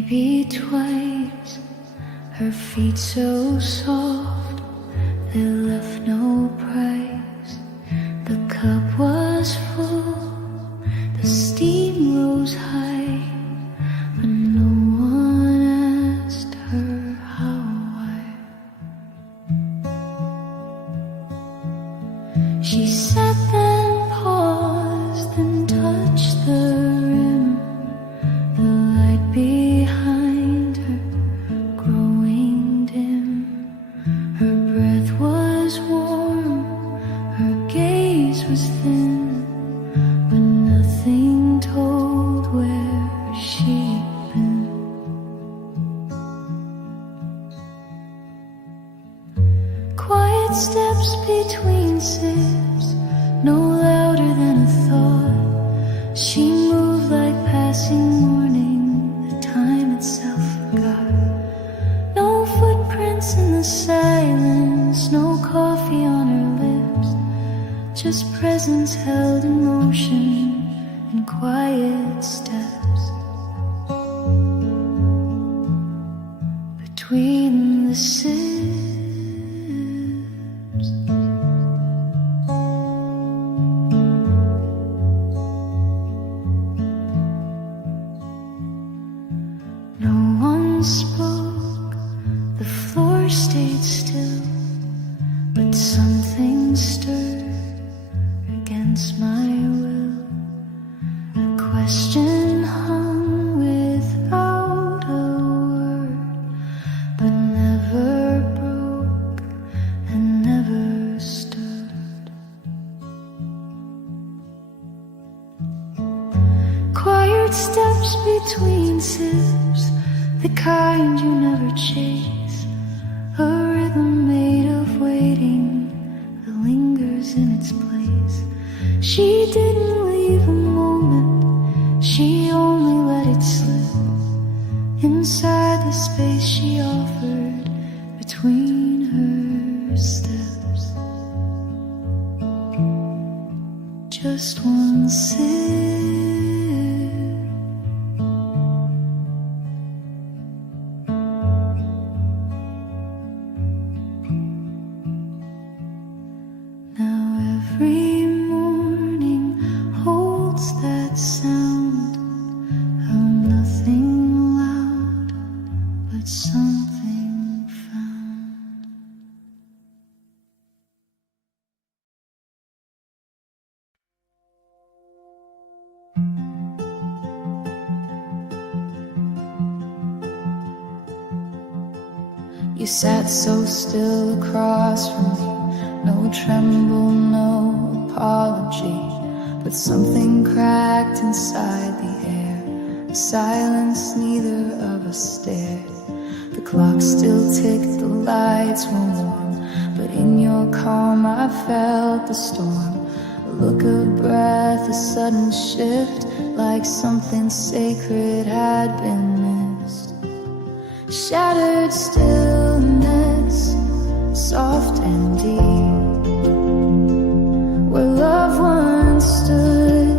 maybe twice. Her feet so soft, they left no price. The cup was full, the steam rose high, but no one asked her how She sat then paused and touched the rim, the light behind her growing dim. Her breath was warm, her gaze was thin, but nothing told where she'd been. Quiet steps between sips, no louder than a thought. She moved like passing morning, the time itself forgot. No footprints in the silence, no coffee on her lips, just presence held in motion and quiet steps. Between the sips, no one spoke, the floor stayed still, but something stirred against my will. A question hung without a word, but never broke and never stirred. Quiet steps between sips, the kind you never chase, a rhythm made of waiting that lingers in its place. She didn't leave a moment, she only let it slip inside the space she offered between her steps. Just one sip. Every morning holds that sound of nothing loud, but something found. You sat so still across from me, no tremble, no apology, but something cracked inside the air, a silence neither of us dared. The clock still ticked, the lights were warm, but in your calm I felt the storm. A look of breath, a sudden shift, like something sacred had been missed. Shattered stillness, soft and deep, where love once stood,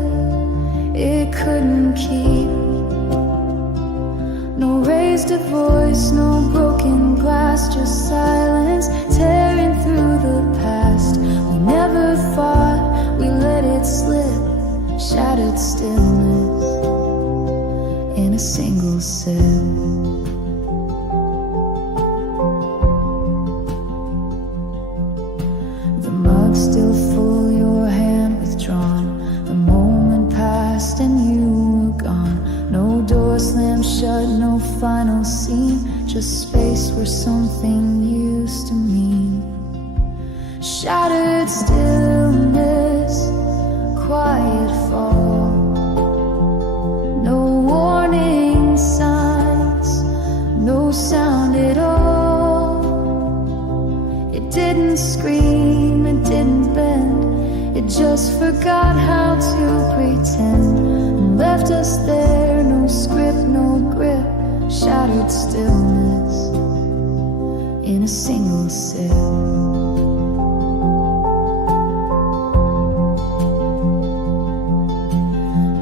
it couldn't keep. No raised a voice, no broken glass, just silence tearing through the past. We never fought, we let it slip, shattered stillness in a single sip. Still full, your hand withdrawn. The moment passed and you were gone. No door slammed shut, no final scene, just space where something used to mean. Shattered stillness, quiet fall, no warning signs, no sound at all. It didn't scream, it didn't bend, it just forgot how to pretend, and left us there, no script, no grip, shattered stillness in a single sip.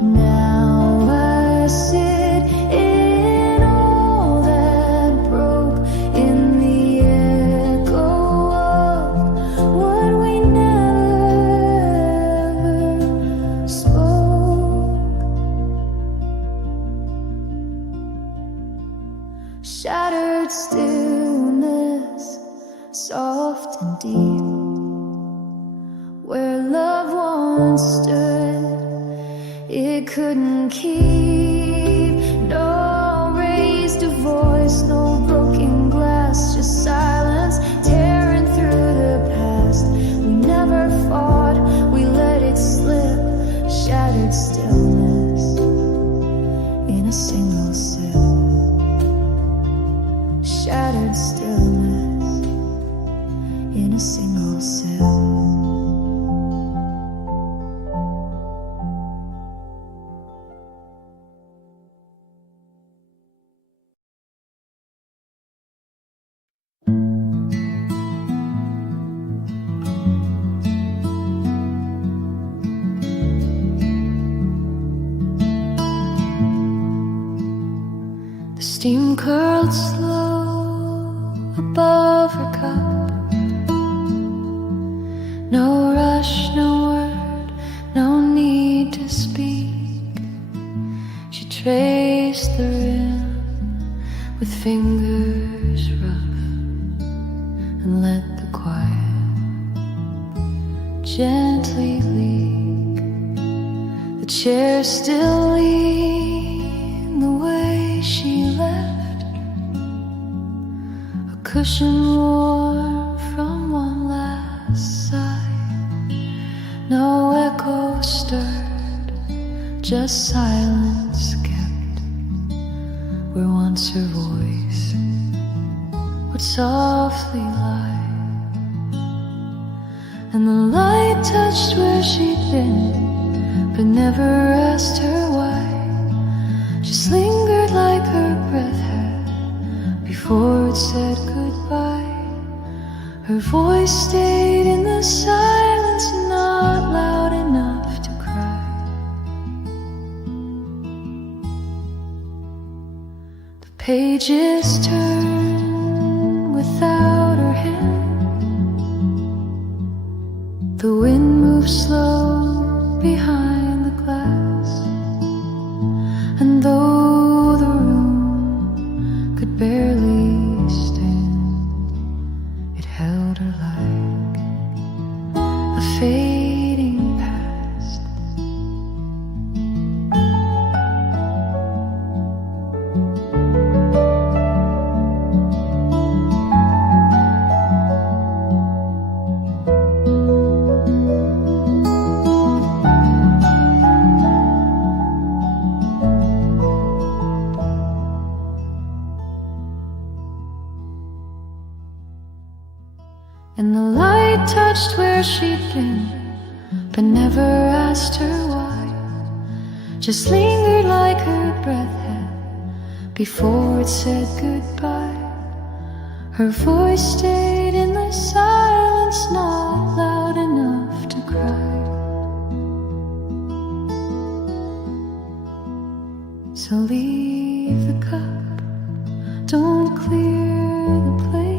Now I sit in awe Shattered stillness, soft and deep, where love once stood, it couldn't keep. No raised a voice, no broken glass, just silence tearing through the past. We never fought, we let it slip. Shattered stillness in a single sip. Shattered stillness in a single sip. The steam curled slow above her cup. No rush, no word, no need to speak. She traced the rim with fingers rough and let the quiet gently leak. The chair still leaned the way she left, a cushion warm from one last sigh. No echo stirred, just silence kept where once her voice would softly lie. And the light touched where she'd been, but never asked her why. Just lingered like her breath had before it said goodbye. Her voice stayed in the silence, not loud enough to cry. The pages turned without her hand. The wind moved slow behind the glass, and though the room could barely stand, it held her like a fading past. And the light touched where she'd been, but never asked her why. Just lingered like her breath had before it said goodbye. Her voice stayed in the silence, not loud enough to cry. So leave the cup, don't clear the place.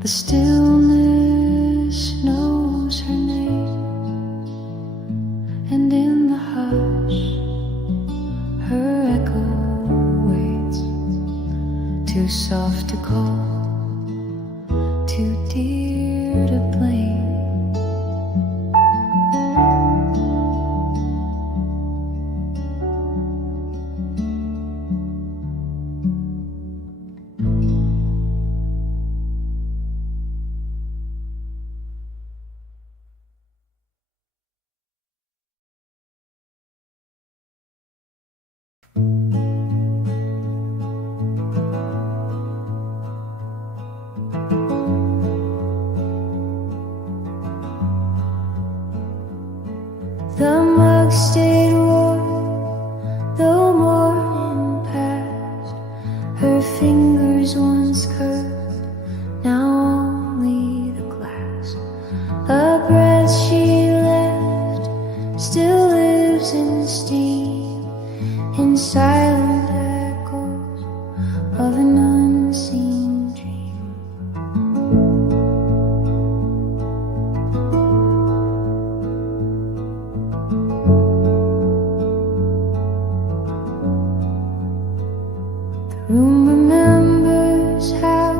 The stillness knows her name, and in the hush her echo waits, too soft to call, too dear to blame. The mug stayed warm, though morning passed. Her fingers once curved, now only the glass. A breath she left still lives in steam, in silent echoes of an unseen dream. room remembers how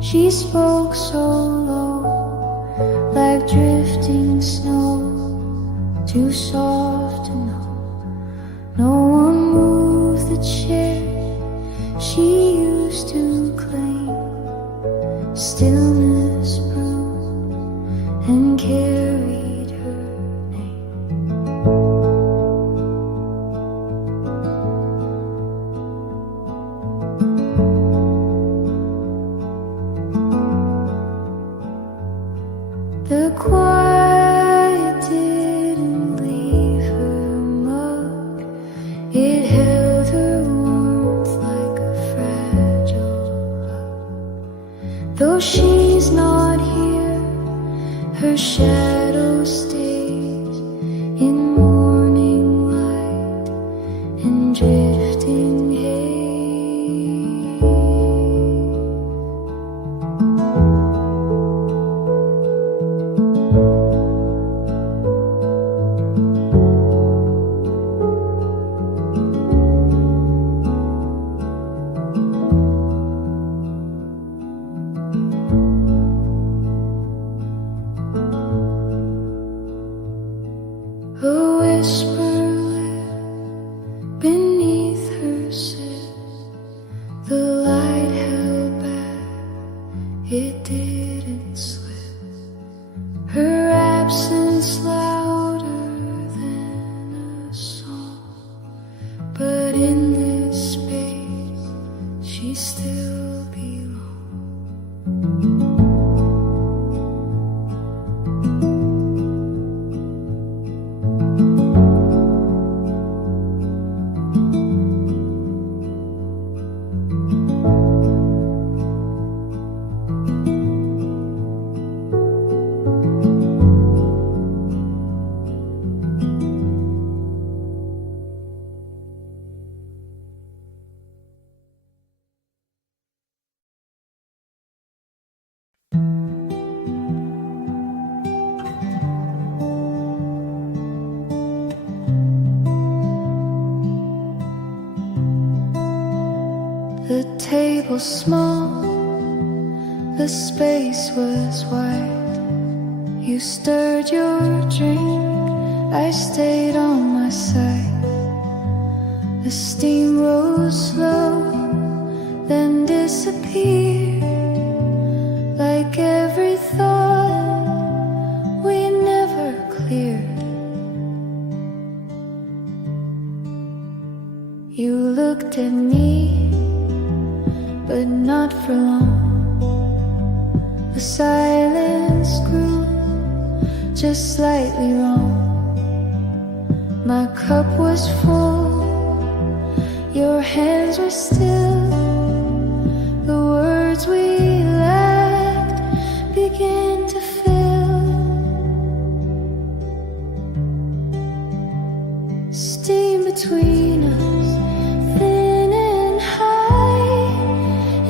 she spoke so low, like drifting snow, too soft to know. No one moved the chair she used to claim. Stillness brewed and carried her name. The quiet didn't leave her mug. It held her warmth like a fragile hug. Though she's not here, her shadow stays in morning light and drifting haze. A whisper lived beneath her sip. The light held back, it didn't slip. Her absence louder than a song, but in this space she still belongs. The table small, the space was wide. You stirred your drink, I stayed on my side. The steam rose slow, then disappeared, like every thought we never cleared. You looked at me, but not for long. The silence grew just slightly wrong. My cup was full, your hands were still. The words we lacked began to fill. Steam between us, thin and high,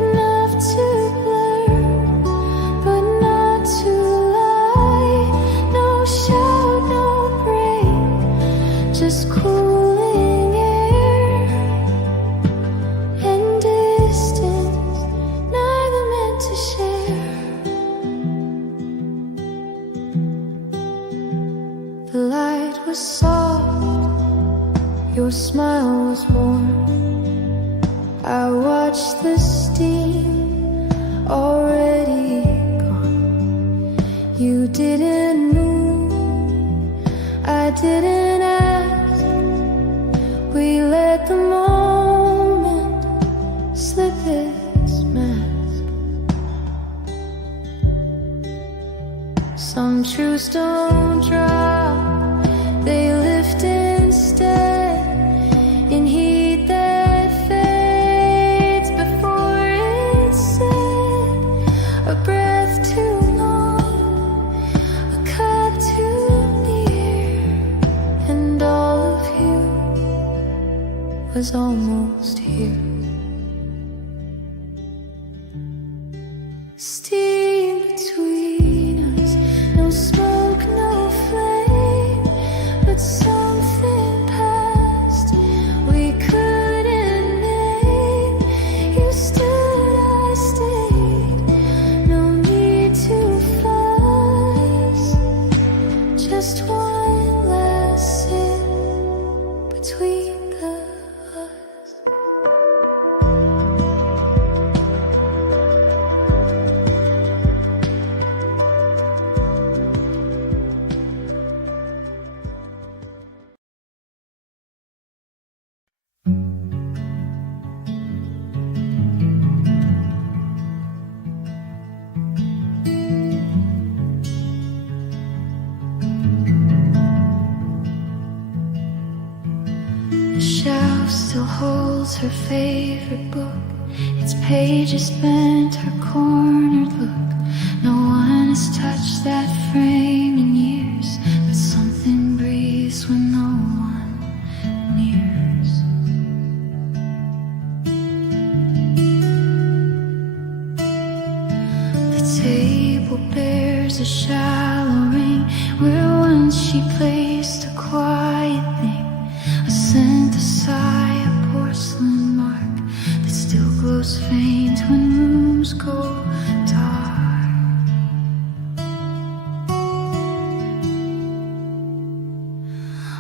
enough to blur, but not to lie. No shout, no break, just cooling air and distance, neither meant to share. The light was soft, your smile was warm. I watched the steam already gone. You didn't move, I didn't ask. We let the moment slip its mask. Some truths don't drop, they lift instead, in heat that fades before it's said. A breath too long, a cup too near, and all of you was almost here. Steam between us, no smoke, no flame, but something passed we couldn't name. still holds her favorite book. Its pages bent, her cornered look. No one has touched that frame in years, but something breathes when no one nears. The table bears a shallow ring where once she placed a quiet thing, a scent, a sigh, a porcelain mark that still glows faint when rooms go dark.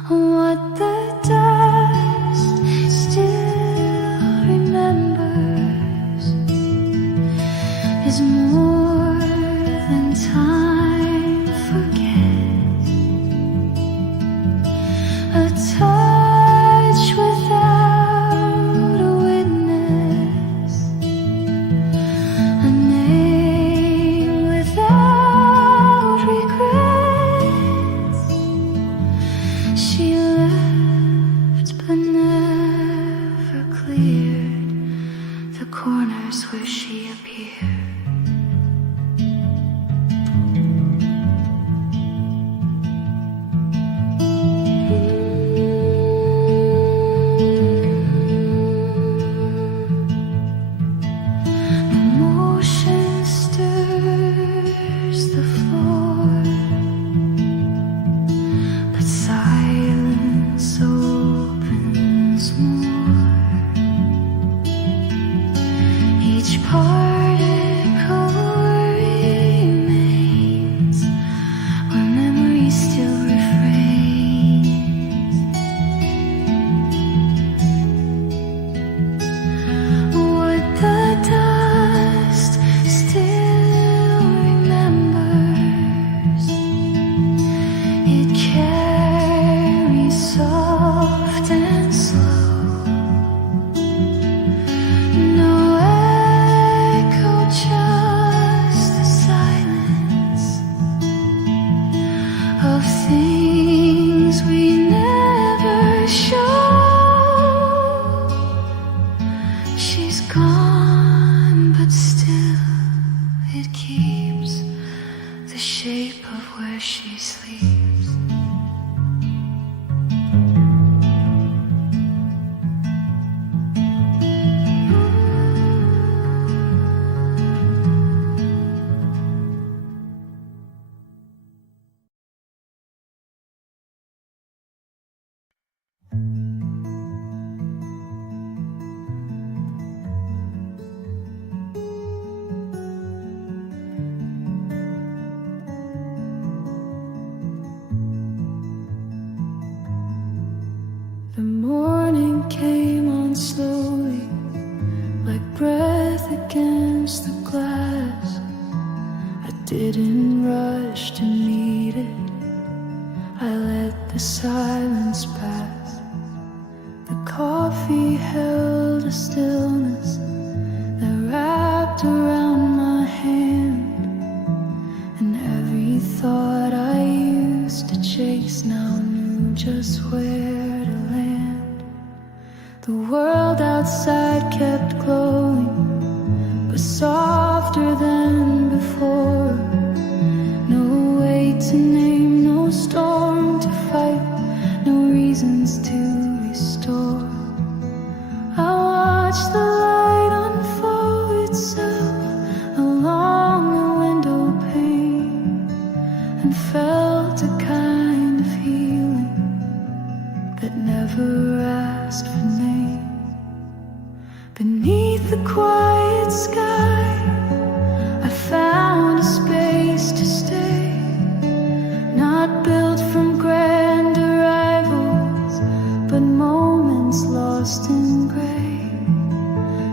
What the dust still remembers is more than time forgets. A touch without a witness, a name without regrets. She left but never cleared the corners where she appeared. Emotion stirs the floor, but silence opens more. Each particle remains where memory still refrains. What the dust still remembers, it carries soft and slow. No echo, just the silence of things we never show. She's gone, but still it keeps the shape of where she sleeps. The morning came on slowly, like breath against the glass. I didn't rush to meet it, I let the silence pass. The coffee held a stillness that wrapped around my hand, and every thought I used to chase now knew just where to land. The world outside kept glowing, but softer than before. No way to name, no storm to fight, no reasons to restore. I watched the light unfold itself along the window pane, and felt a kind of healing that never asked for name. Beneath the quiet sky, I found a space to stay, not built from grand arrivals, but moments lost in gray.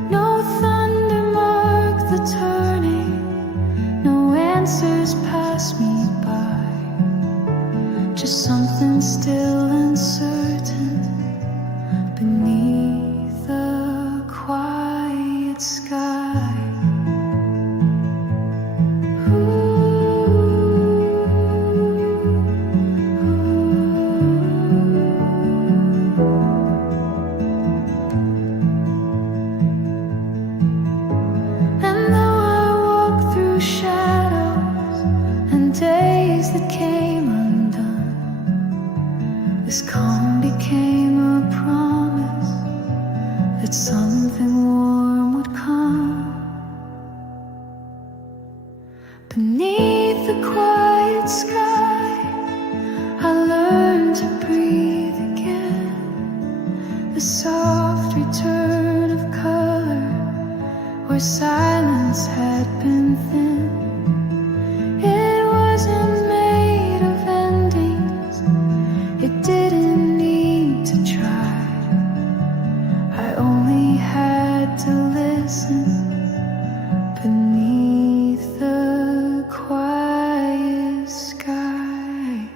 No thunder marked the turning, no answers passed me by, just something still uncertain beneath the quiet sky. that something warm would come. Beneath the quiet sky, I learned to breathe again. The soft return of color where silence had been thin. It wasn't made of endings, it didn't need to try. I only had to listen beneath the quiet sky.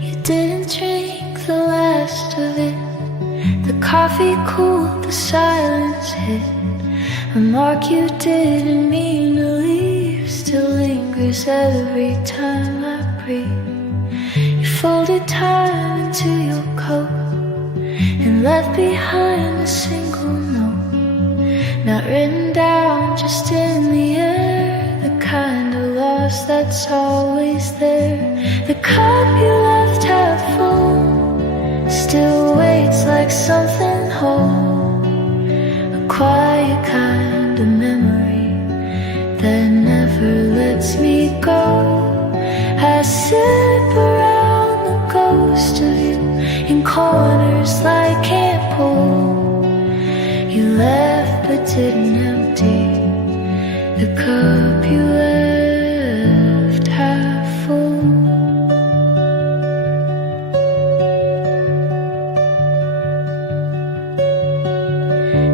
You didn't drink the last of it. The coffee cooled, the silence hit. A mark you didn't mean to leave still lingers every time I breathe. You folded time into your coat and left behind a single note, not written down, just in the air. The kind of loss that's always there. The cup you left half full still waits like something whole. A quiet kind of memory that never lets me go. I sit around the ghost of you in corners like can't pull. You left but didn't empty the cup you left half full.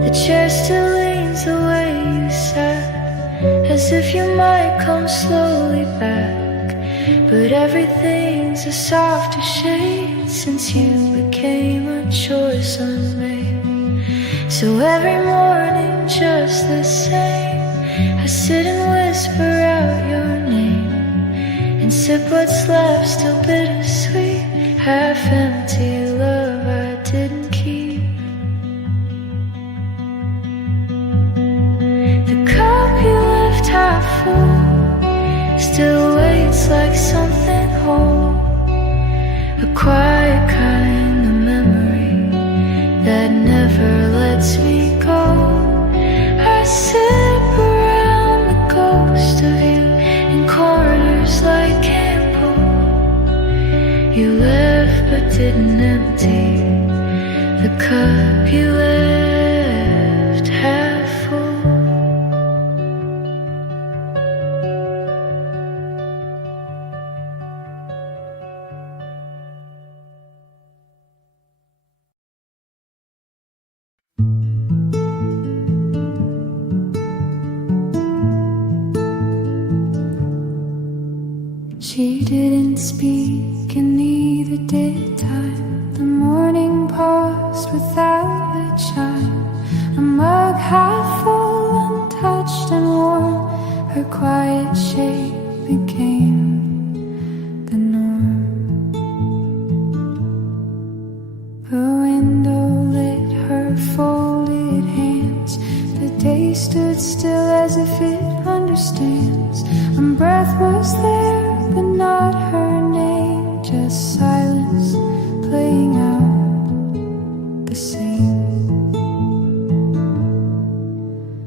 The chair still leans the way you sat, as if you might come slowly back. But everything's a softer shade since you became a choice unmade. So every morning just the same, I sit and whisper out your name and sip what's left, still bittersweet. Half empty love I didn't keep. The cup you left half full still waits like something whole. A quiet kind of memory that never lets me go. I sit around the ghost of you in corners like can't pull. You left but didn't empty the cup you left half full. She didn't speak and neither did time. The morning paused without a chime. A mug half full, untouched and warm. Her quiet shape became the norm. The window lit her folded hands. The day stood still as if it understands. And breath was there, but not her name, just silence playing out the same.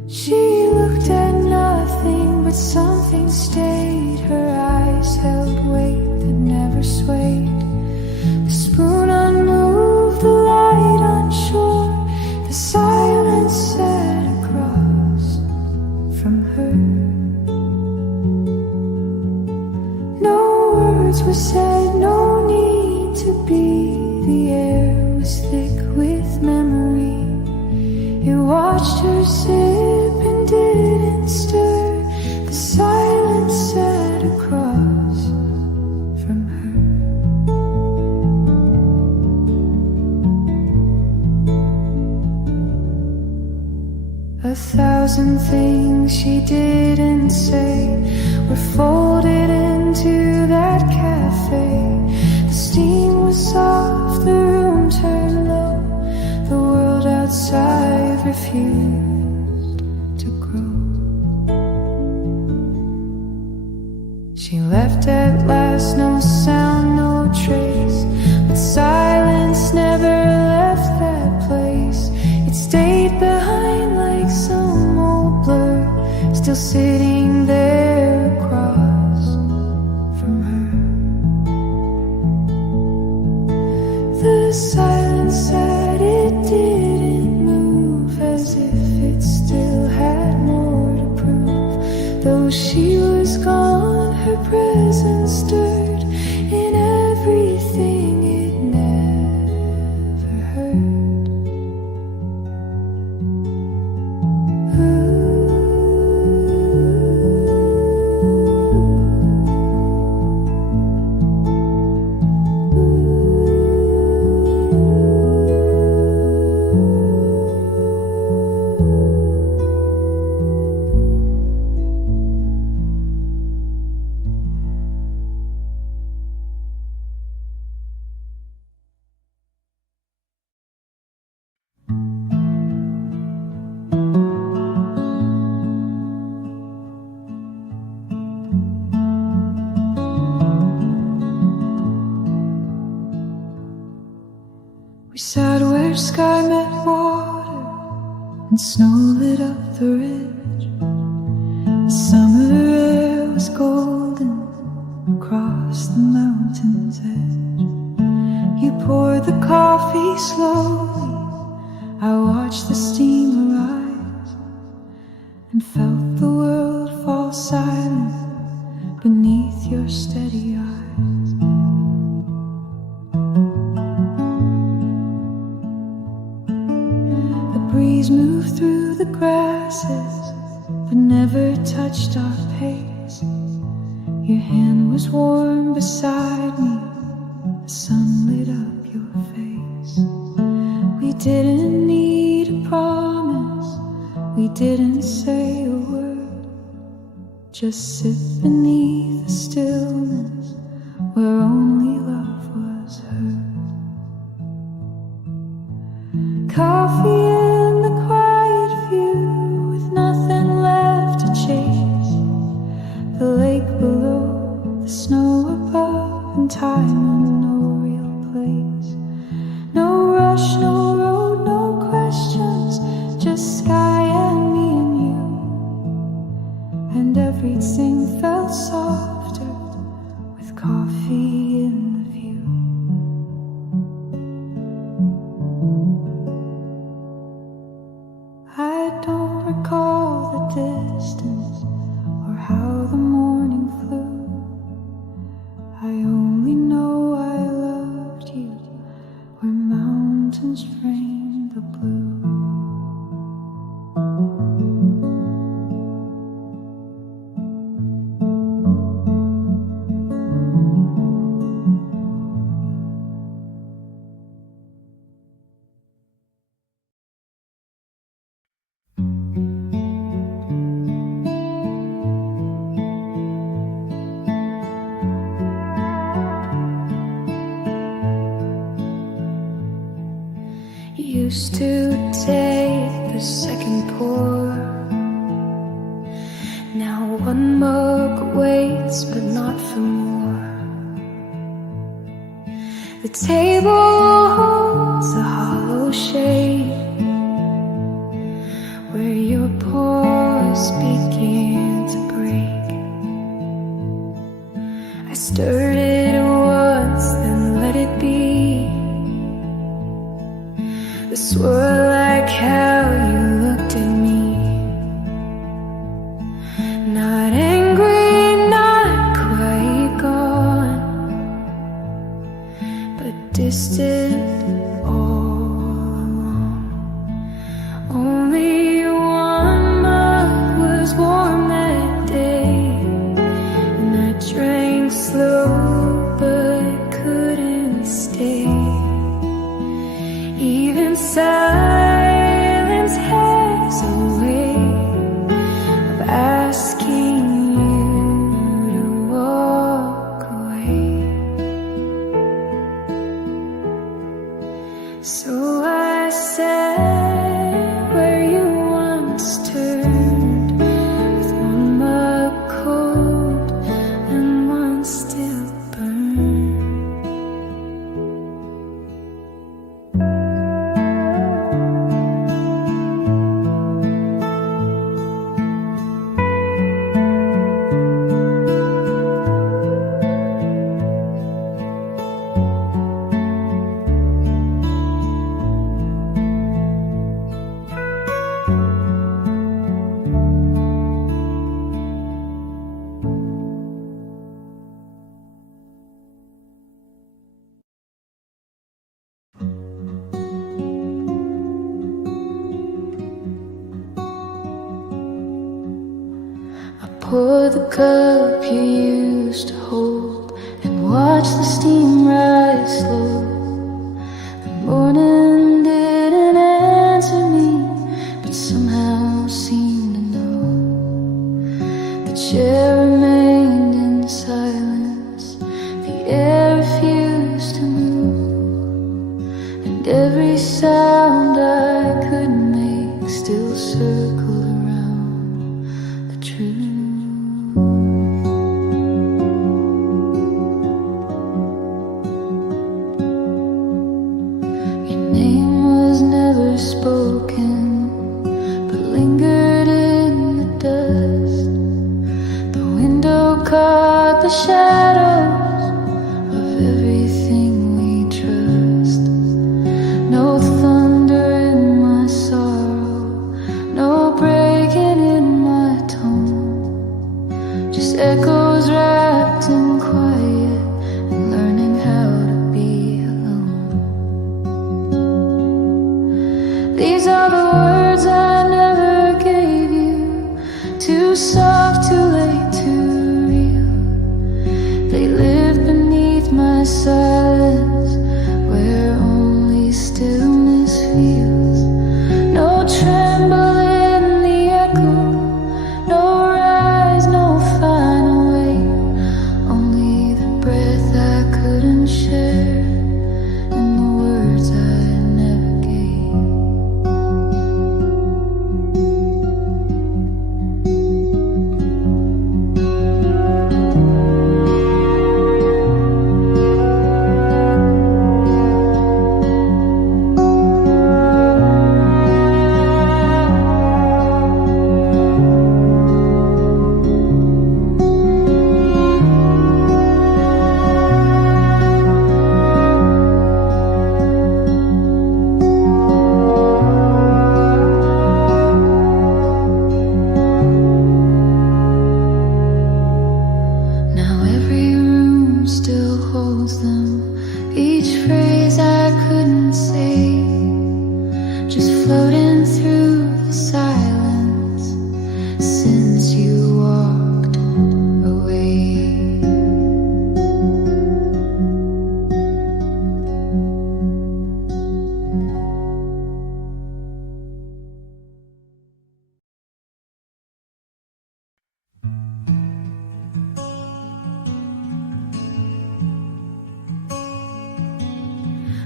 She looked at nothing, but something stayed. Her eyes held weight that never swayed. The spoon unmoved, the light unsure. The silence sat across from her. Were said, no need to be. The air was thick with memory. You watched her sip and didn't stir. The silence sat across from her. 1,000 things she didn't say were folded into that cafe. The steam was soft, the room turned low. refused to grow. She left at last, no sound, no trace, but silence never left that place. It stayed behind like some old blur, still sitting there across from her. The silence said it didn't move, as if it still had more to prove. Though she was gone, her presence stirred in everything it never heard. We sat where sky met water and snow lit up the ridge. The summer air was golden across the mountain's edge. You poured the coffee slowly, I watched the steam arise, and felt the world fall silent beneath your steady eyes. Breeze moved through the grasses, but never touched our pace. Your hand was warm beside me, the sun lit up your face. We didn't need a promise, we didn't say a word, just sit beneath the stillness where only love was heard. Coffee in the quiet view, with nothing left to chase. The lake below, the snow above, and time in no real place. No rush, no road, no questions, just sky and me and you. And everything felt softer with coffee in the view. I don't recall the distance or how the morning flew. I only know I loved you where mountains frame the blue. Used to take the second pour. Now one mug waits, but not for more. The table holds a hollow shape where your pores begin to break. I stirred it once, then let it be. The swirl like how you looked at me. Not angry, not quite gone, but distant all along. Only one mug was warm that day, and I drank slow but couldn't stay. Even silence has a way of asking you to walk away. So I sat where you Pour the cup you used to hold and watch the steam rise slow. The morning didn't answer me, but somehow seemed to know. The chair remained in silence, the air refused to move, and every sound I could make still circled around the truth. Spoken, but lingered in the dust. The window caught the shadows of everything we trust. No thunder in my sorrow, no breaking in my tone, just echoes wrapped in quiet and learning how to be alone. These are the words I never gave you, too soft, too late, too real. They live beneath my silence, where only stillness feels. No tremble in the echo, no rise, no final wait. Only the breath I couldn't share and the words I never gave. Each phrase I couldn't say, just floating through the silence since you walked away.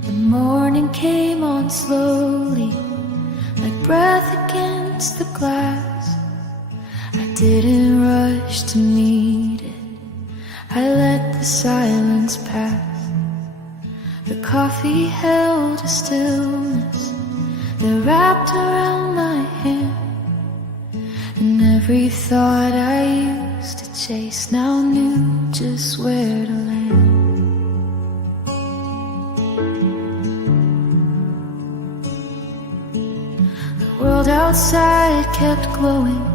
The morning came on slowly, like breath against the glass. I didn't rush to meet it, I let the silence pass. The coffee held a stillness that wrapped around my hand, and every thought I used to chase now knew just where to land. The world outside kept glowing,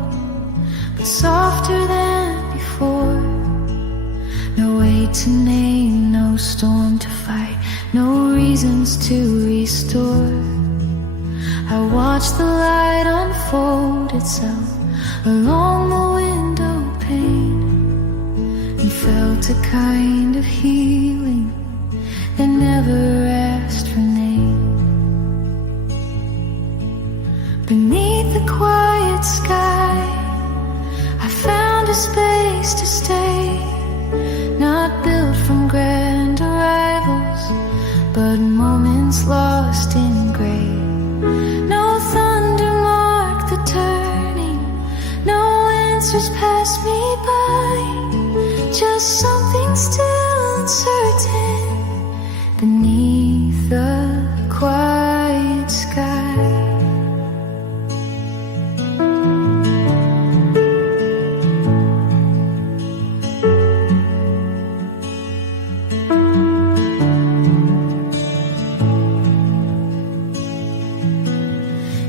but softer than before. No way to name, no storm to fight, no reasons to restore. I watched the light unfold itself along the window pane, and felt a kind of healing that never asked for name. Beneath the quiet sky, I found a space to stay, not built from grand arrivals, but moments lost in gray. No thunder marked the turning, no answers passed me by, just something still uncertain beneath the quiet sky.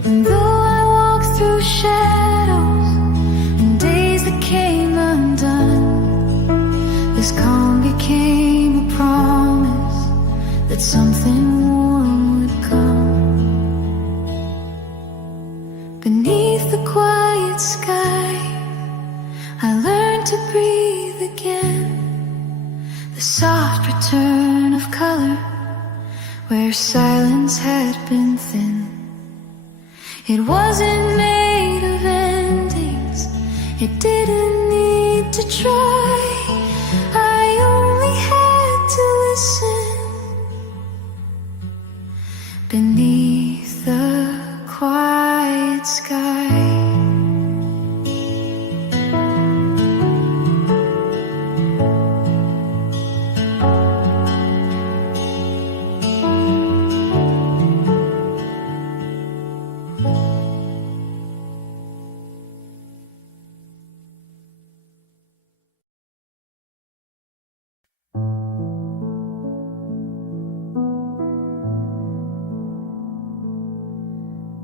And though I walk through shadows and days that came undone, this calm became a promise that something warm would come. silence had been thin. It wasn't made of endings, it didn't need to try. I only had to listen beneath the quiet sky.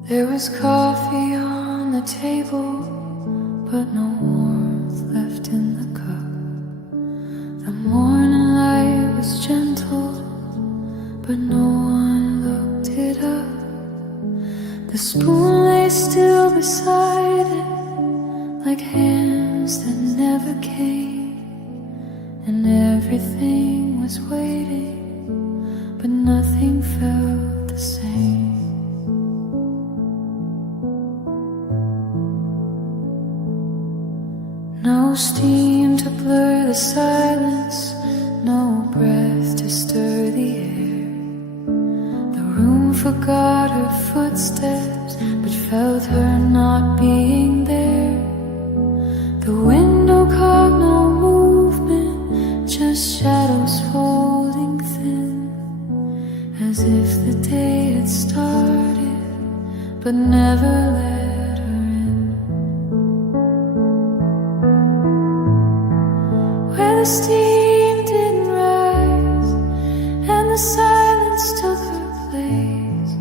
There was coffee on the table, but no warmth left in the cup. The morning light was gentle, but no one looked it up. The spoon lay still beside it, like hands that never came. And everything was waiting, but nothing felt the same. No steam to blur the silence, no breath to stir the air. The room forgot her footsteps, but felt her not being there. The window caught no movement, just shadows folding thin, as if the day had started, but never let her in. Where the steam didn't rise, and the silence took her place,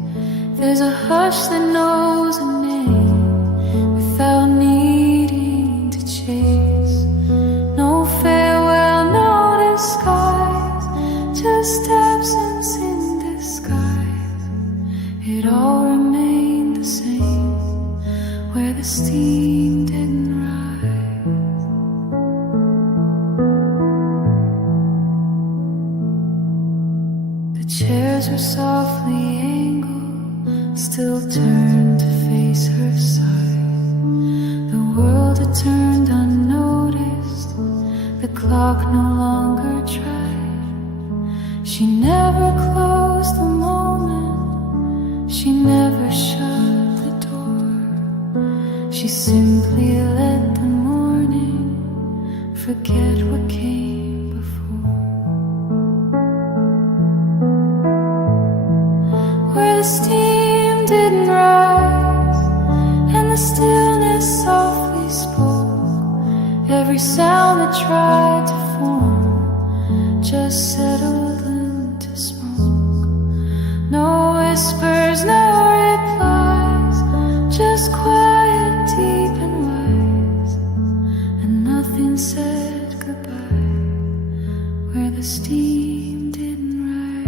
there's a hush that knows a name, without needing to chase. No farewell, no disguise, just absence in disguise. It all remained the same, where the steam didn't rise. The chairs were softly angled, still turned to face her side. The world had turned unnoticed, the clock no longer tried. She never closed the moment, she never shut the door. She simply let the morning forget what came before. Where the steam didn't rise, and the stillness softly spoke, every sound that tried to form just settled into smoke. No whispers, no replies, just quiet, deep and wise, and nothing said goodbye, where the steam didn't rise.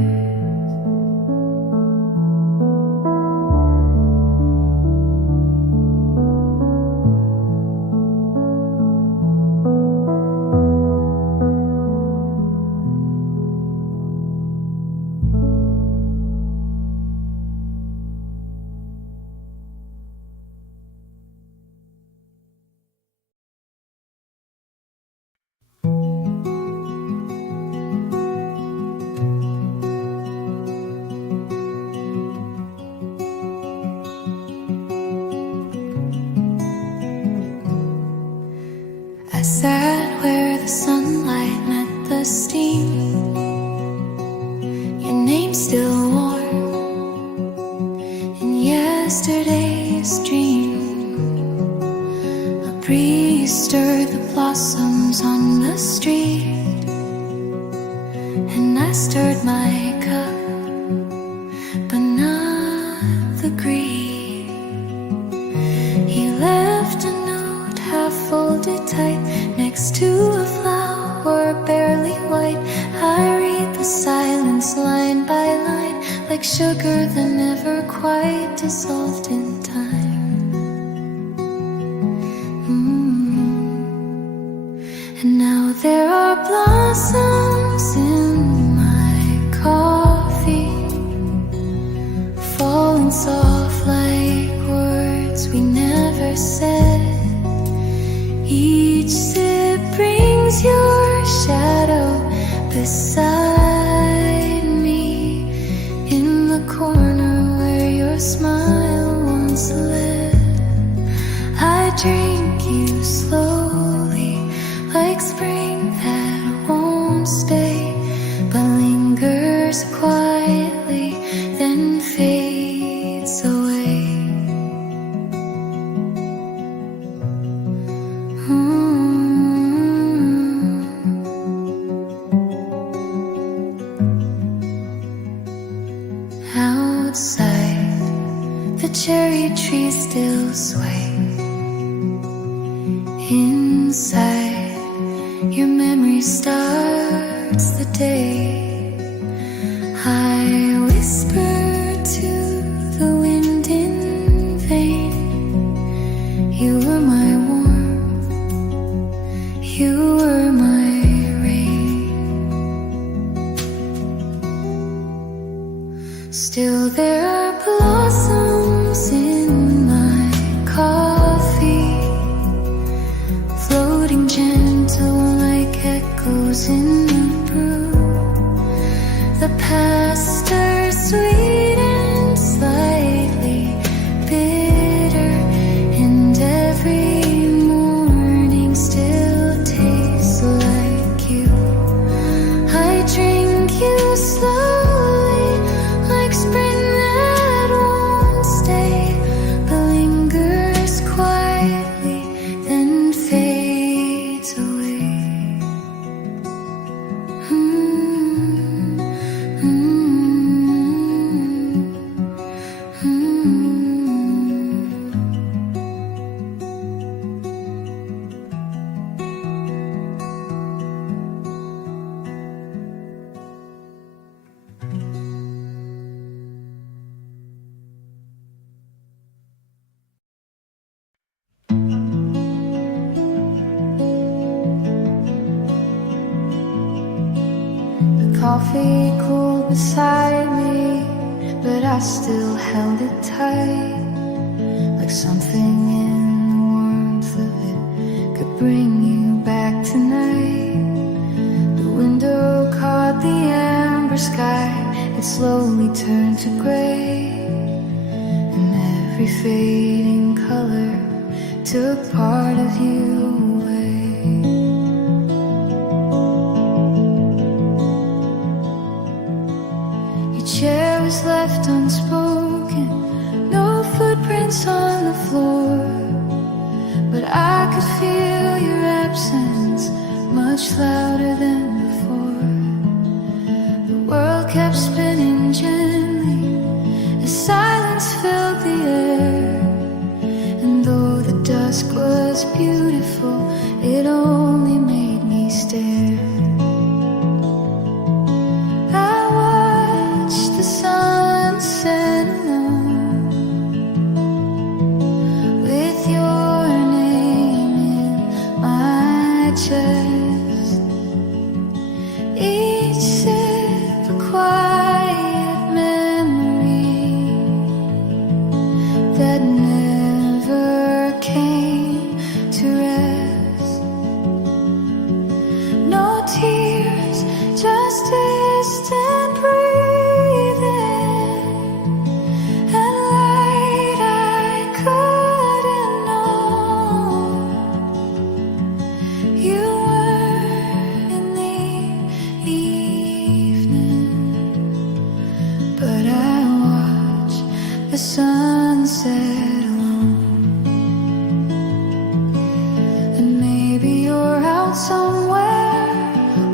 I sat where the sunlight met the steam, your name still warm in yesterday's dream. A breeze stirred the blossoms on the street, and I stirred my cup, but not the greed. He left a note half folded tight next to a flower barely white. I read the silence line by line, like sugar that never quite dissolved in time. And now there are blossoms in my coffee, moments off like words we never said. Each sip brings your shadow beside me in the corner where your smile once led. I drink you slowly like spring that won't stay but lingers quietly, then fades away. Outside, the cherry trees still sway. Inside, your memory starts the day. I whisper to the wind in vain. You were my warmth, you were my rain. Still there are blossoms in my coffee, floating gentle like echoes in the brew. The past are sweet and slightly bitter, and every morning still tastes like you. I drink you slowly like spring that won't stay but lingers quietly, then fades away. Coffee cooled beside me, but I still held it tight, like something in the warmth of it could bring you back tonight. The window caught the amber sky, it slowly turned to gray, and every fading color took part of you away. Chair was left unspoken, no footprints on the floor, but I could feel your absence much louder than before. The world kept spinning gently as silence filled the air, and though the dusk was beautiful, it only made me stare. Sunset alone, with your name in my chest. Each sip a quiet memory that never came to rest. No tears, just distant breathing. The sunset alone, and maybe you're out somewhere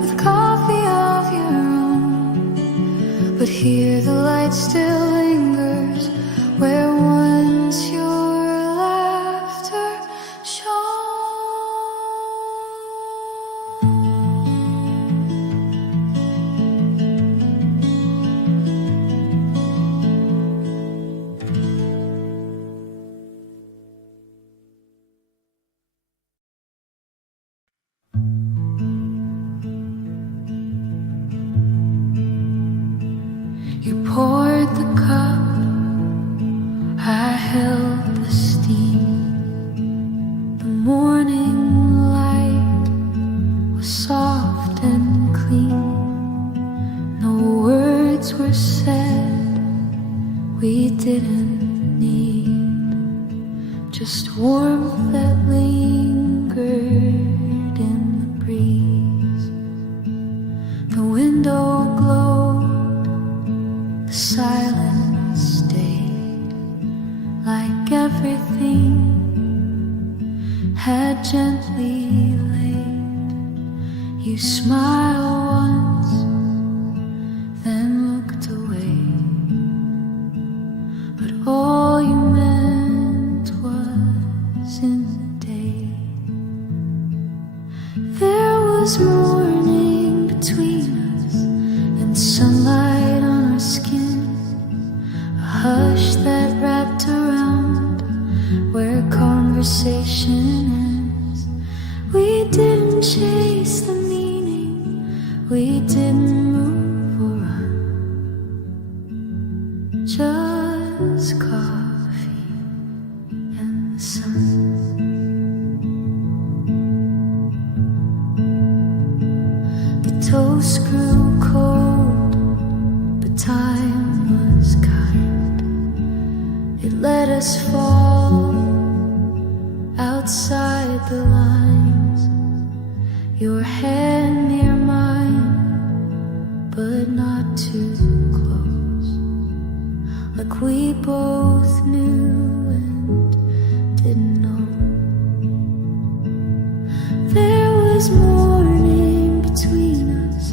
with coffee of your own, but here the light still lingers where once your laughter shone. You poured the cup I held the steam. The morning light was soft and clean. No words were said we didn't need, just warmth that lingered in the breeze. The window glowed, the silence stayed, like everything had gently laid. You smiled once, then looked away, but all you meant was in the day. There was morning between us and sunlight on our skin, a hush that wrapped around where conversation ends. We didn't chase the meaning, we didn't move or run, just coffee and the sun. The toast grew cold, but time was kind. It let us fall outside the lines. Your hand near mine, but not too close, like we both knew and didn't know. There was morning between us,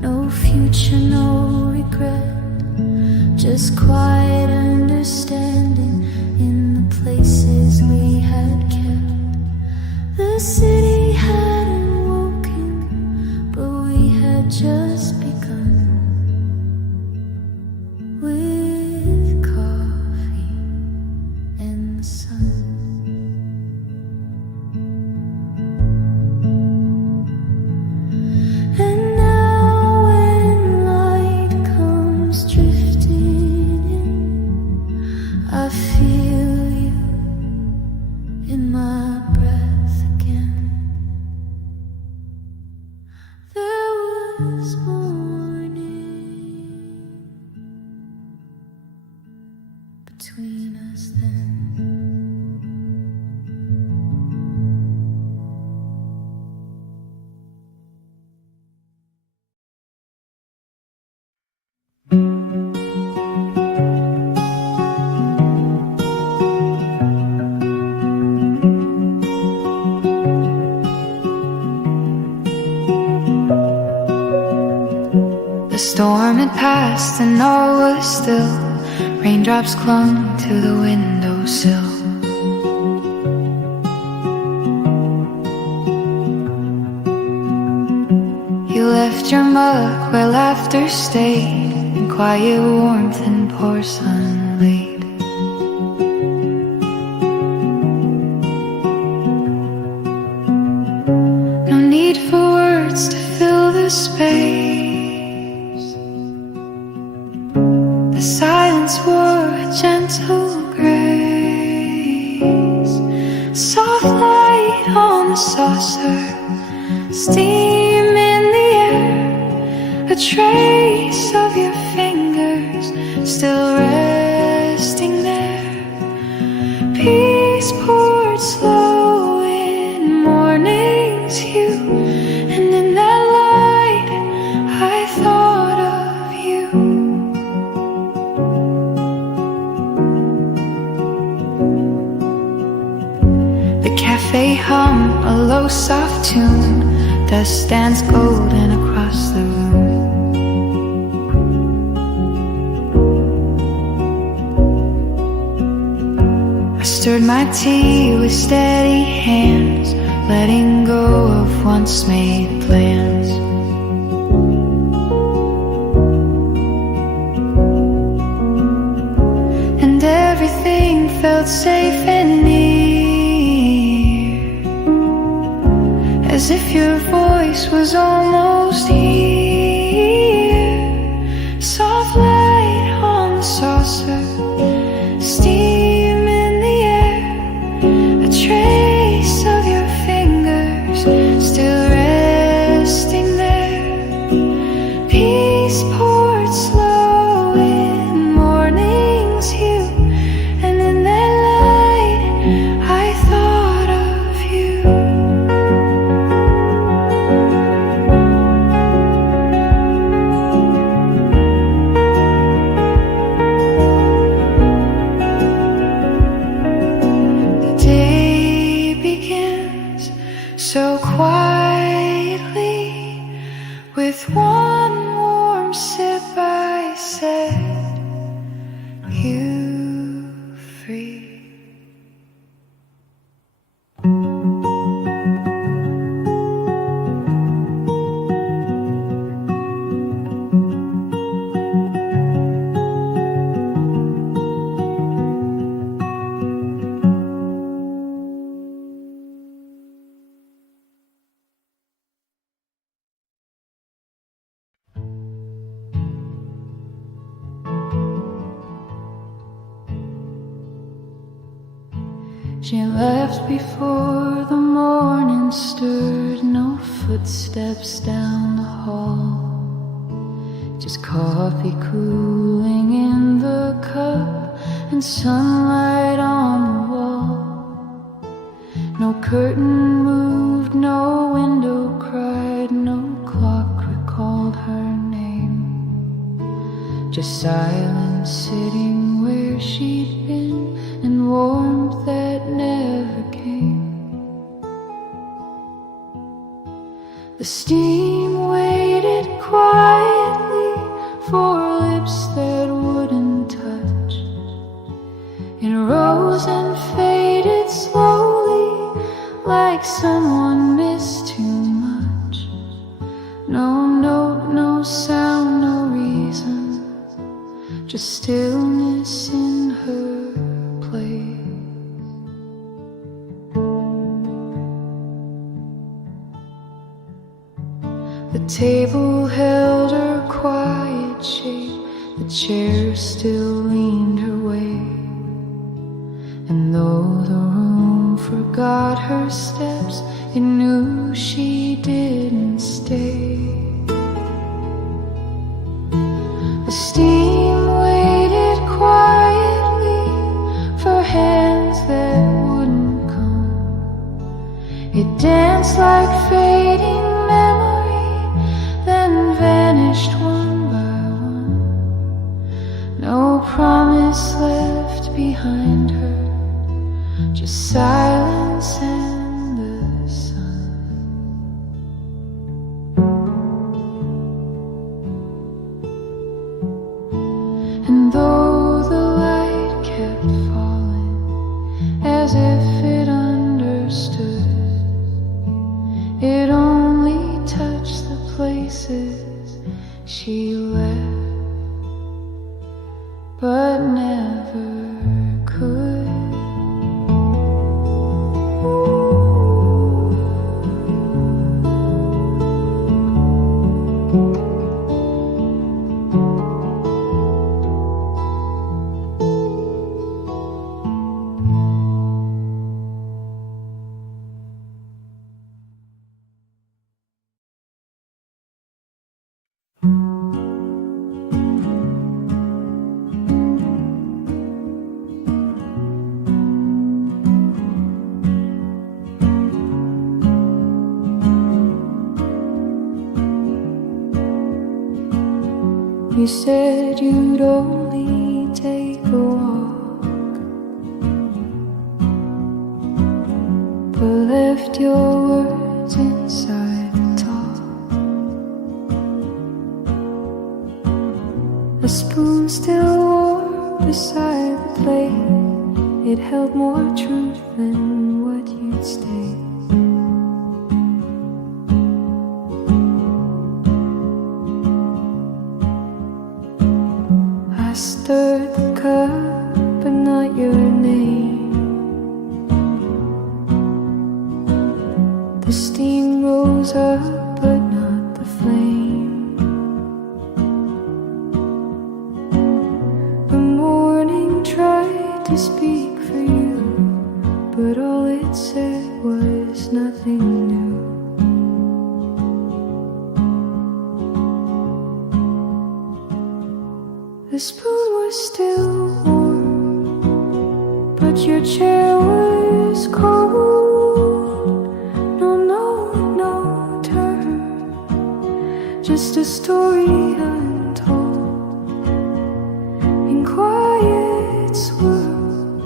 no future, no regret, just quiet understanding in the places we had kept. The city hadn't woken, but we had just begun, with coffee and the sun. And now when light comes drifting in, I feel you in my breath again. There was morning between us then. The storm had passed and all was still. Raindrops clung to the windowsill. You left your mug where laughter stayed, in quiet warmth and porcelain laid. No need for words to fill the space. The silence wore a gentle grace. Soft light on the saucer, steam in the air, a trace of your fingers still resting there. Peace poured slow in morning's hue, and in that light I thought of you. The cafe hum a low soft tune, dust stands golden across the room. I stirred my tea with steady hands, letting go of once made plans. And everything felt safe and near, as if your voice was almost here. Soft light on the saucer, steam She left before the morning stirred. No footsteps down the hall, just coffee cooling in the cup and sunlight on the wall. No curtain moved, no window cried, no clock recalled her name. Just silence sitting where she'd been and warmth that never came. The steam waited quietly for lips that wouldn't touch. It rose and faded slowly like someone missed too much. No note, no sound, no reason, just stillness in her place. The table held her quiet shape, the chair still leaned her way. And though the room forgot her steps, it knew she didn't stay. The steam waited quietly for hands that wouldn't come. It danced like fading memory, then vanished one by one. No promise left behind her, just silence and the sun. And though the light kept falling as if it understood, it only touched the places she left but never could. You said you'd only take a walk, but left your words inside the talk. A spoon still warm beside the plate, it held more truth than what you'd state. I stirred the cup, but not your name. The steam rose up, but not the flame. The morning tried to speak for you, but all it said was nothing new. The spoon was still warm, but your chair was cold. No turn, just a story untold. In quiet swirl,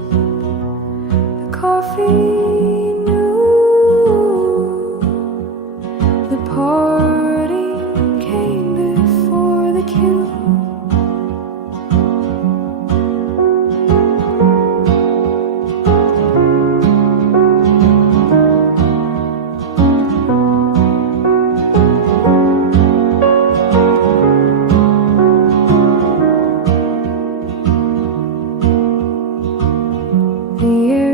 the coffee knew the parting came before the cue.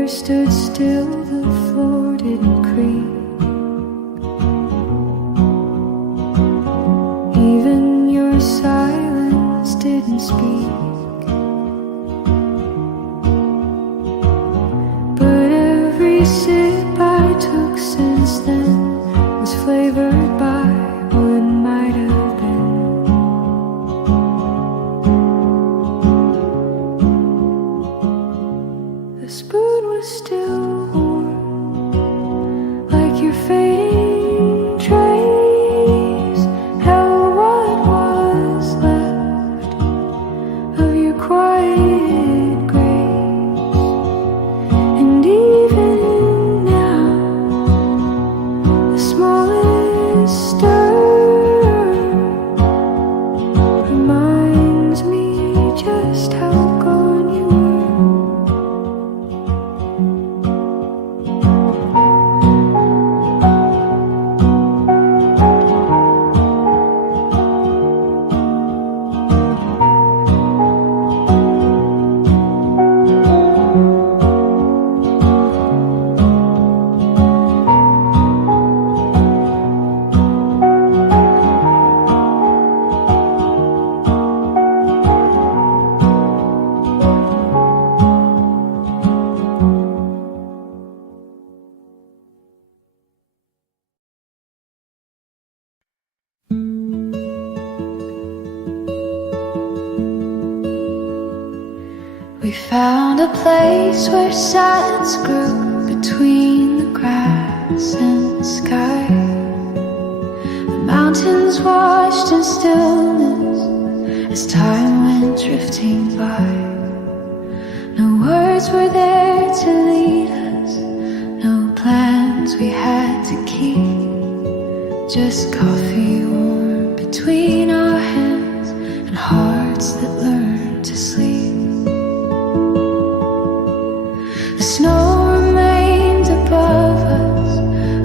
Stood still, the floor didn't creak. Even your silence didn't speak. But Every sip I took since then was flavored by what might have been. The spoon was still warm, like your fading trace. Held what was left of your quiet grace. And even now, the smallest stir reminds me just how gone you were. We found a place where silence grew between the grass and sky. The mountains watched in stillness as time went drifting by. No words were there to lead us, no plans we had to keep. Just coffee warm between our hands and hearts that learned to sleep. The snow remained above us,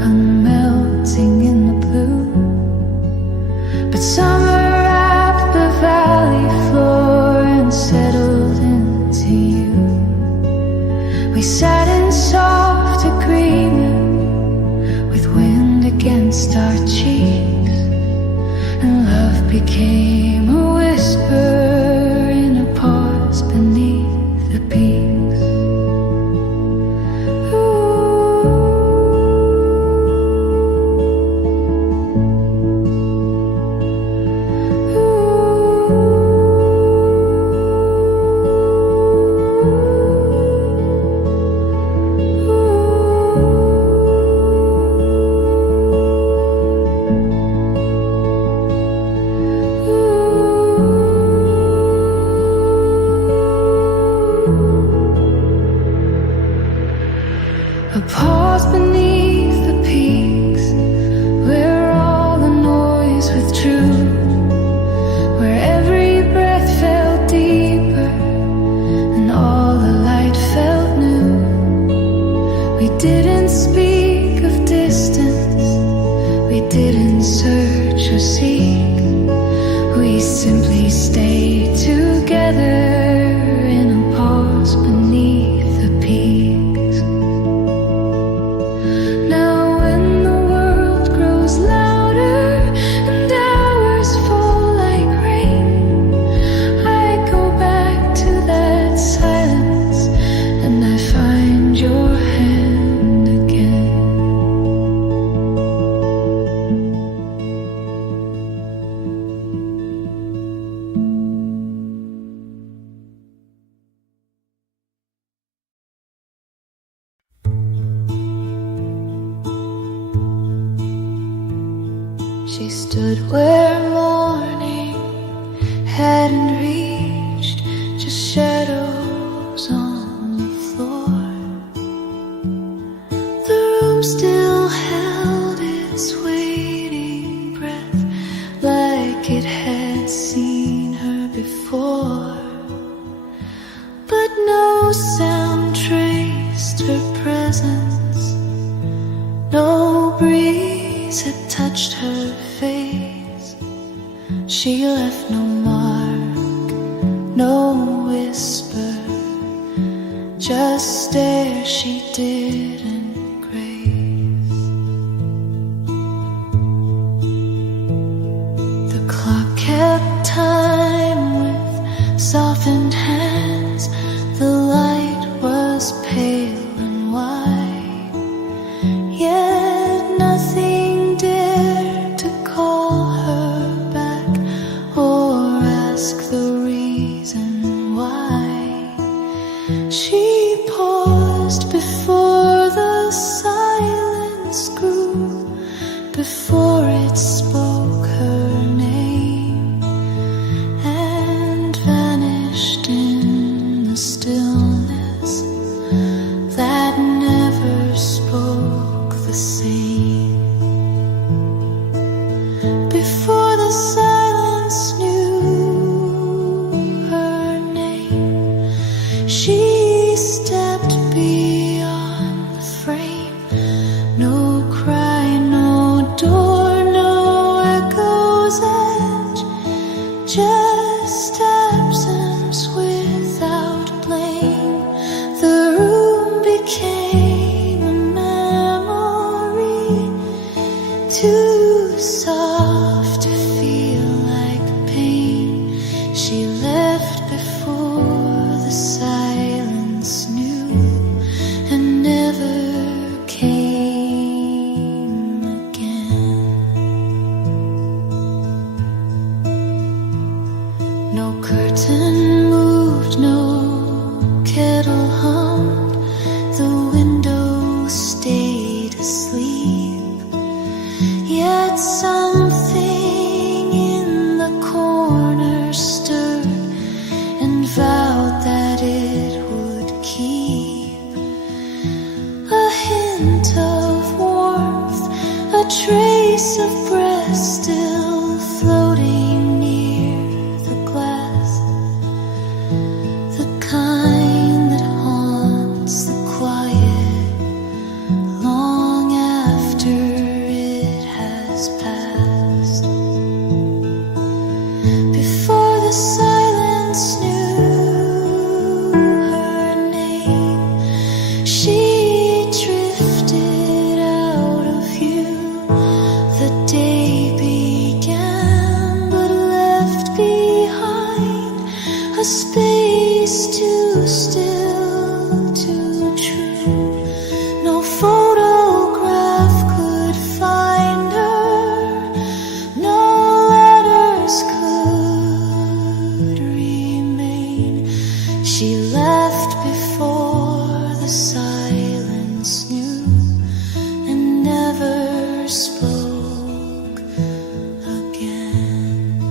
unmelting in the blue. But summer wrapped the valley floor and settled into you. We sat in soft agreement with wind against our cheeks, and love became a whisper in a pause beneath the peaks. A pause beneath the peaks, where all the noise withdrew, where every breath felt deeper and all the light felt new. We didn't speak of distance, we didn't search or seek. We simply stayed together in a pause beneath the peaks. Now when the world grows louder and hours fall like rain, I go back to that silence and I find your hand again. She stood where morning hadn't reached, just shadows on the floor. The room still held its waiting breath, like it had seen her before. But no sound traced her presence, no breeze had touched her face. She left no mark, no whisper, just stare she didn't grace. The clock kept time with softened hands. The light was pale and white. trace of breath still floating near the glass, the kind that haunts the quiet long after it has passed. Before the silence knew her name, she drifted out of view. The day began, but left behind a space too still, too true. No photograph could find her, no letters could remain. She left before the silence knew and never spoke again.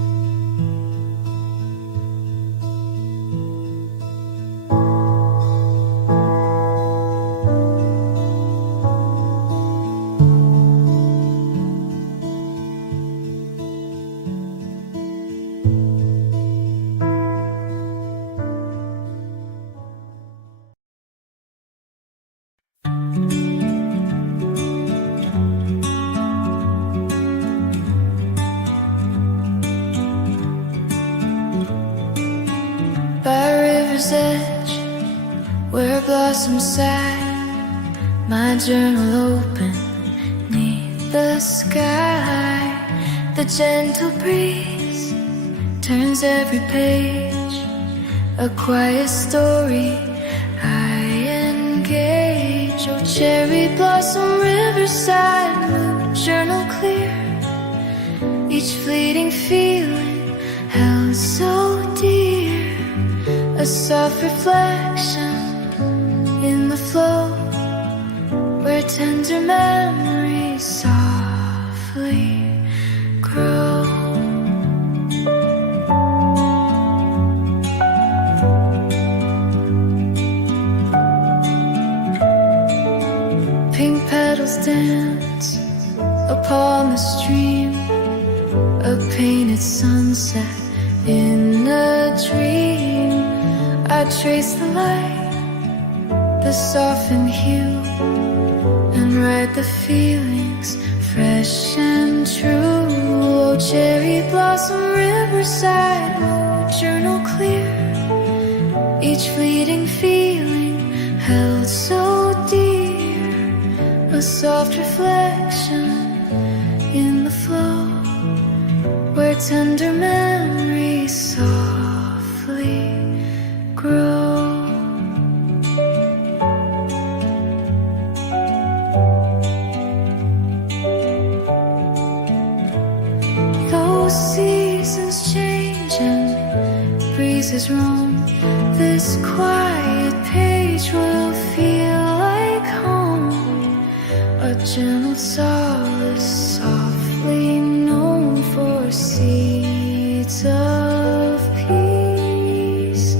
By a river's edge, where blossoms sigh, my journal open neath the sky. The gentle breeze turns every page, a quiet story I engage. Oh, cherry blossom riverside, mood journal clear, each fleeting feeling held so dear. A soft reflection in the flow, where tender memories softly grow. Pink petals dance upon the stream, a painted sunset in a dream. I trace the light, the softened hue, and write the feelings fresh and true. Oh, cherry blossom riverside, mood journal clear, each fleeting feeling held so dear. A soft reflection in the flow, where tender memories softly grow. Those seasons change and breezes roam, this quiet page will feel like home, a gentle solace softly known for seeds of peace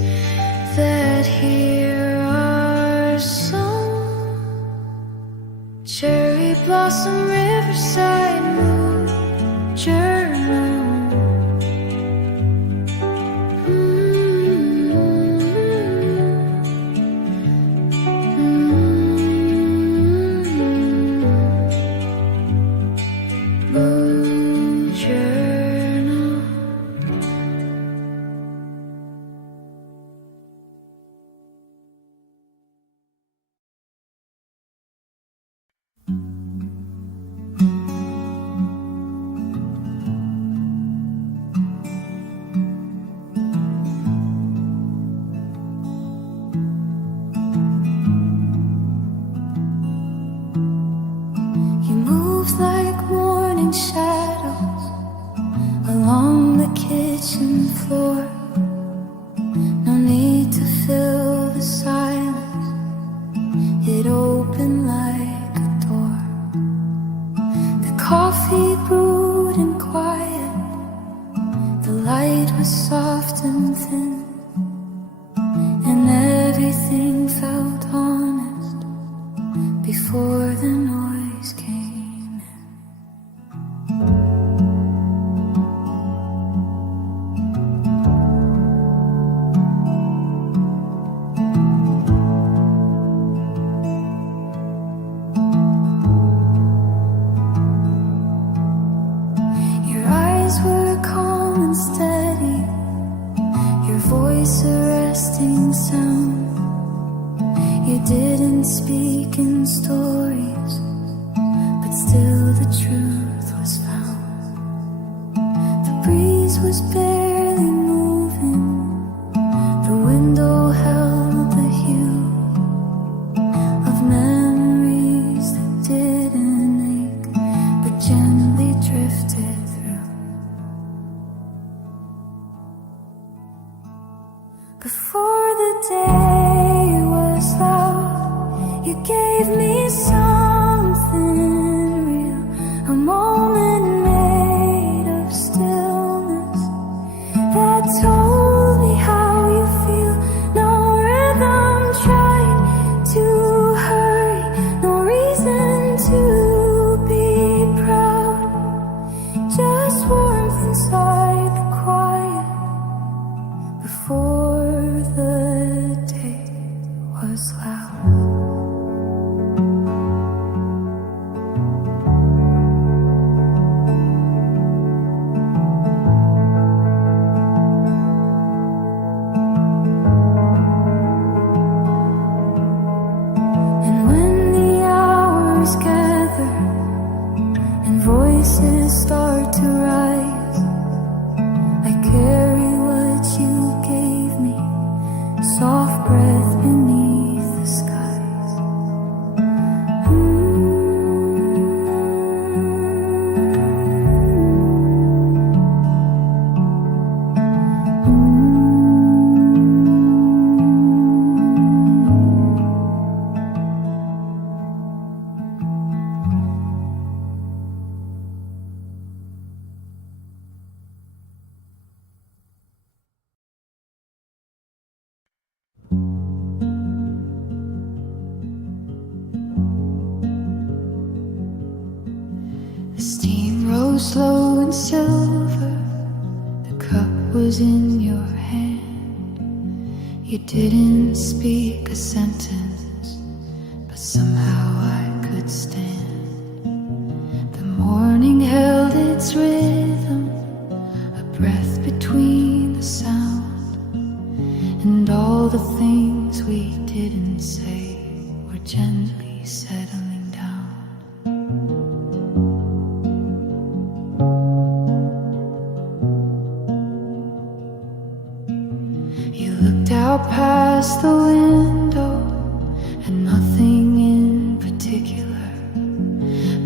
that here are sown. Cherry blossom riverside, mood journal. Mood journal. didn't speak in stories, but still the truth was found. The breeze was barely moving, the window held the hue of memories that didn't ache, but gently drifted through. Before the day was loud, you gave me something real, a moment made of stillness that told me how you feel. No rhythm tried to hurry, no reason to be proud, just warmth inside the quiet before the day was loud. And when the hours gather and voices start to rise, I carry what you gave me, soft breath beneath the skies. The steam rose slow and silver, the cup was in your hand. You didn't speak a sentence, but somehow I could stand. The morning held its rhythm, a breath between the sound, and all the things we didn't say were gently settling down. You looked out past the window and nothing in particular,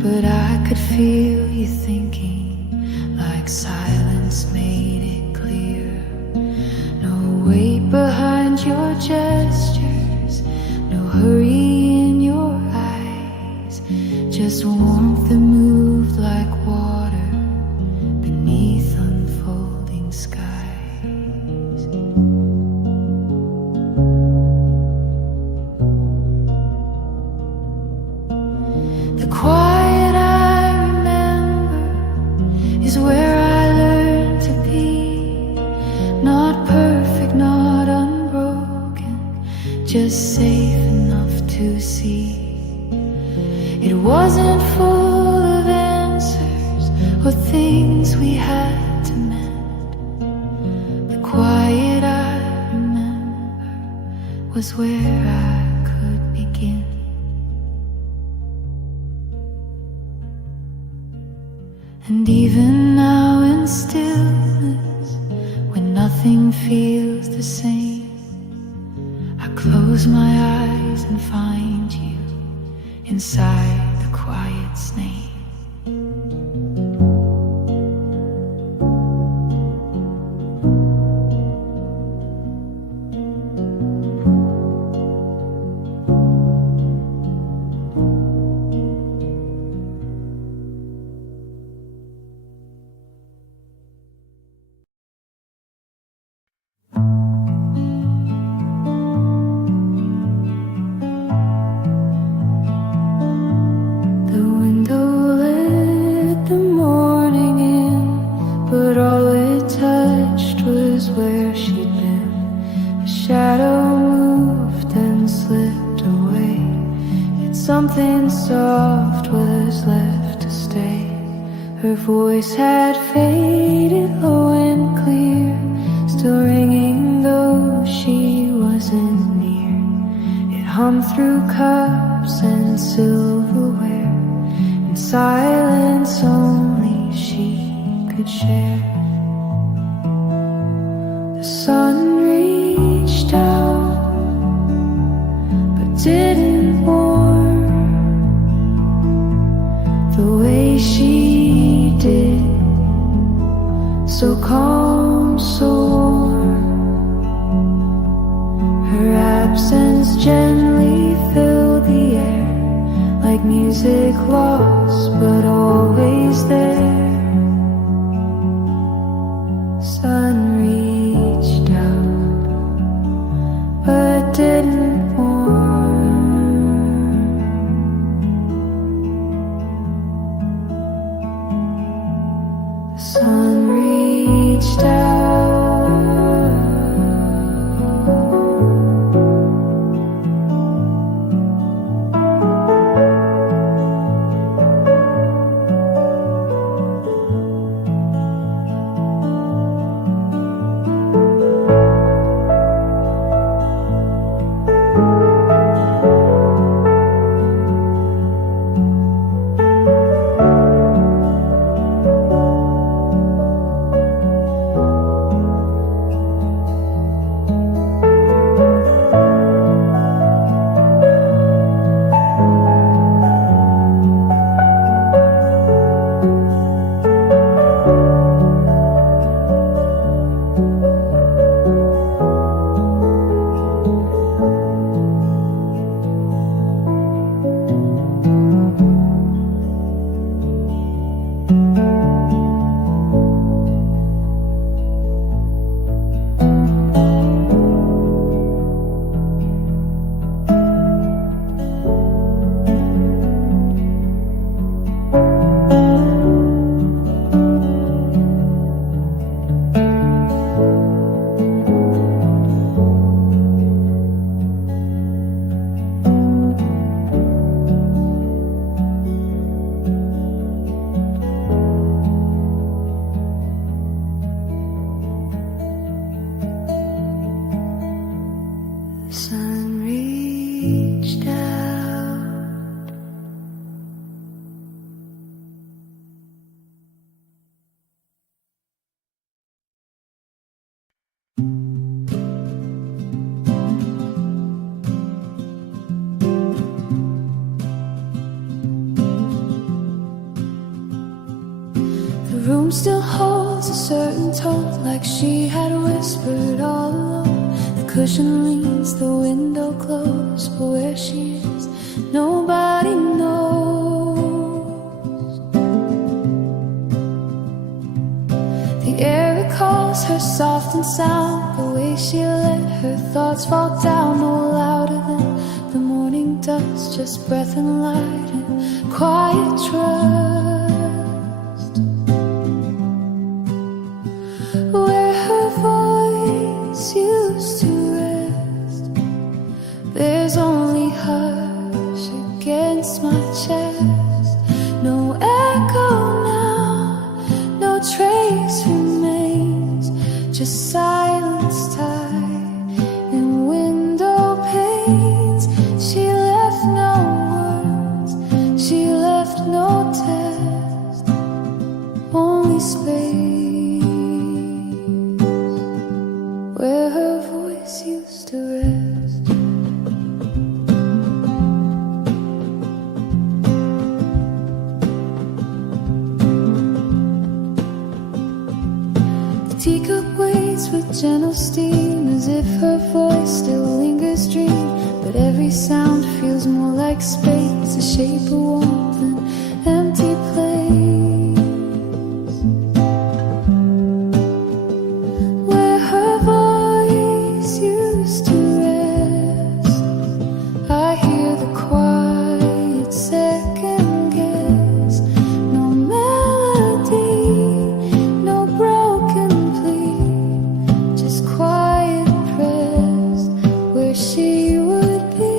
but I could feel you thinking, like silence made it clear. No weight behind your gestures, no hurry in your eyes, just warmth that moved like water beneath unfolding skies. The quiet I remember is where I learned to be, not perfect, not unbroken, just safe enough to see. It wasn't full of answers or things we had to mend. The quiet I remember was where I could begin. And even now in stillness, when nothing feels the same, I close my eyes and find you inside the quiet's name. Something soft was left to stay. Her voice had faded low and clear, still ringing though she wasn't near. It hum through cups and silverware, in silence only she could share. The sun reached out but didn't warm the way she did, so calm, so warm. Her absence gently filled the air, like music lost but always there. Sun reached out but didn't warm. The sun reached out. Sun reached out. The room still holds a certain tone, like she had whispered all along. The cushion leans, the window closed, but where she is, nobody knows. The air recalls her soft and sound, the way she let her thoughts fall down, no louder than the morning dust, just breath and light and quiet trust. Where her voice used to rest, there's only hush against my chest. No echo now, no trace remains, just silence tied in window panes. She left no words, she left no test, only space where her voice used to rest. The teacup waits with gentle steam, as if her voice still lingers dream, but every sound feels more like space, a shape of warmth, an empty place. Where her voice used to rest, I hear the quiet second guess. No melody, no broken plea, just quiet pressed where she would be.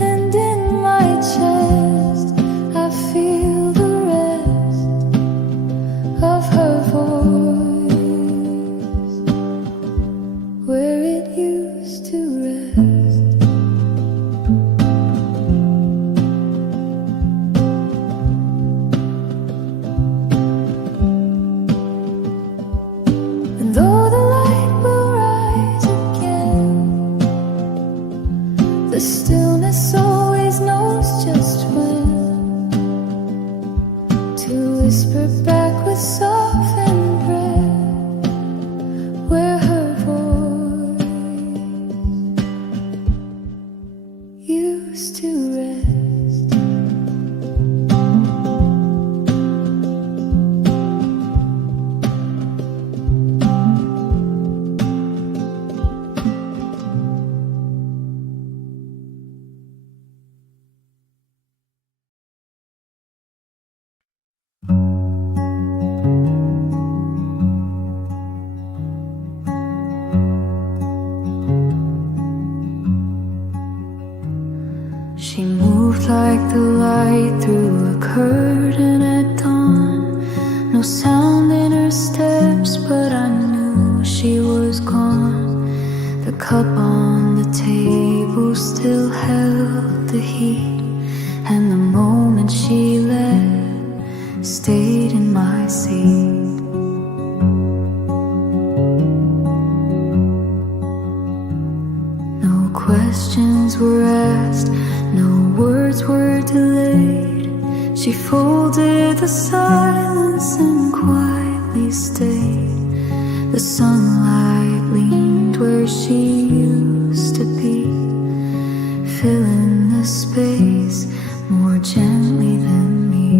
And in my chest I stillness always knows just when to whisper back with softened breath where her voice used to rest. She moved like the light through a curtain at dawn. No sound in her steps, but I knew she was gone. The cup on the table still held the heat, and the moment she left stayed in my seat. No questions were asked, no words were delayed. She folded the silence and quietly stayed. The sunlight leaned where she used to be, filling the space more gently than me.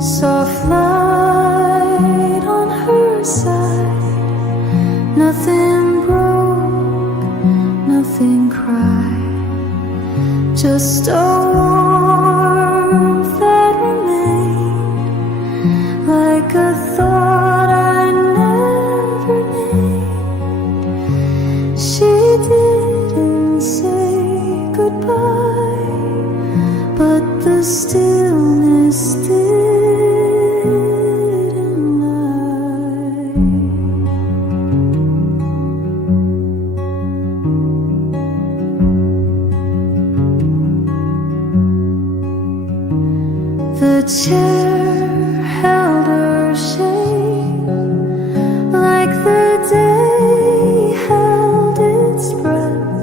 Soft light on her side, nothing broke, nothing cried, just a warmth that remained, like a thought I never named. She didn't say goodbye, but the stillness didn't lie. The chair held her shape, like the day held its breath.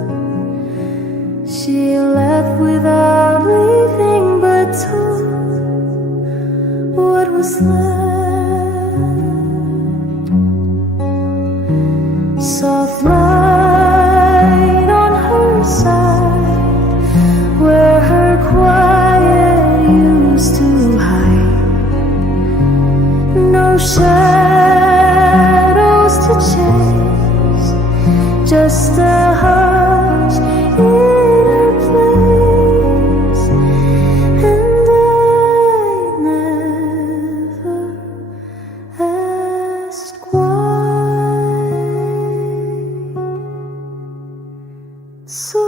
She left without leaving, but took what was left. Soft light on her side, where her quiet used to hide. No shadows to chase, just a hush in her place. And I never asked why. So